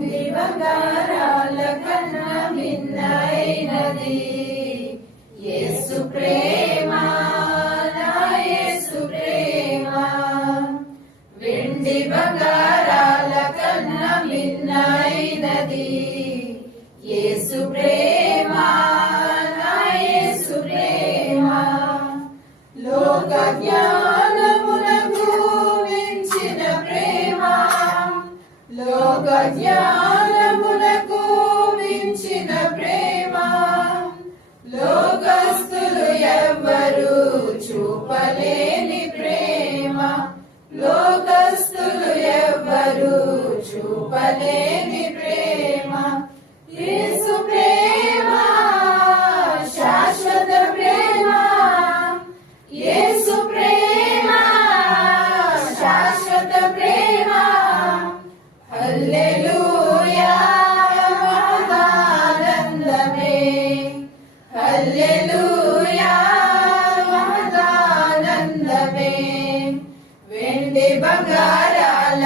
వెండి బంగారాల కన్నా మిన్నైనది యేసు ప్రేమ నా యేసు ప్రేమ వెండి బంగారాల కన్నా మిన్నైనది యేసు ప్రేమ లోక జ్ఞానమునకు మించిన ప్రేమ. లోకస్తులు ఎవ్వరు చూపలేని ప్రేమ. లోకస్తులు ఎవ్వరు చూపలేని బంగారాల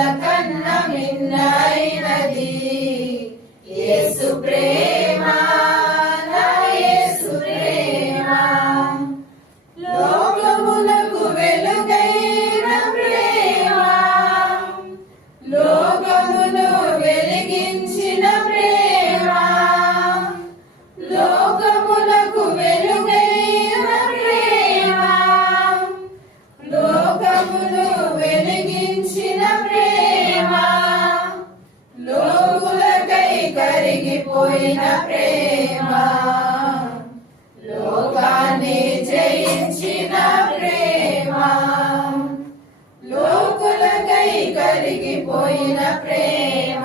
పోయిన ప్రేమ లోకాన్ని జయించిన ప్రేమ లోకులకై కరిగిపోయిన ప్రేమ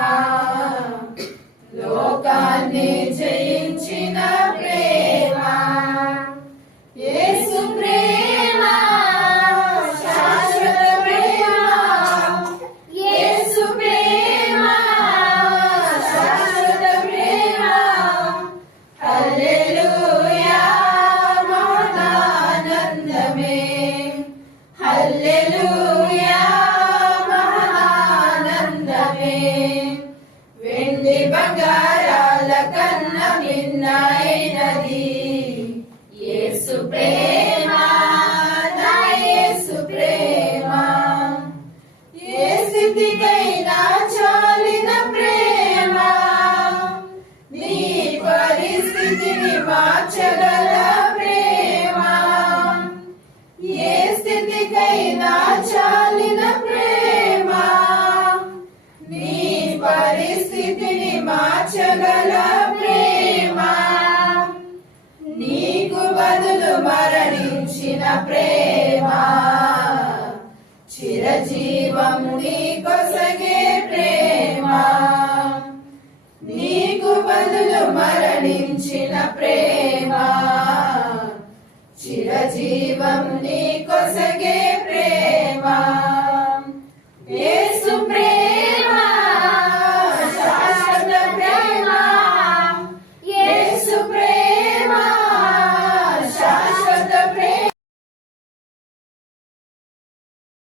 లోకాన్ని జయించిన హల్లెలూయా మహదానందమే వెండి బంగారాల కన్న మిన్నైనది యేసు ప్రేమ స్థితికైనా చాలిన ప్రేమ నీ పరిస్థితిని మార్చగల ప్రేమ. నీకు బదులు మరణించిన ప్రేమ చిరజీవం నీకొసగే ప్రేమ. నీకు బదులు మరణించిన ప్రేమ. చిరజీవం నీ కొసగే ప్రేమ.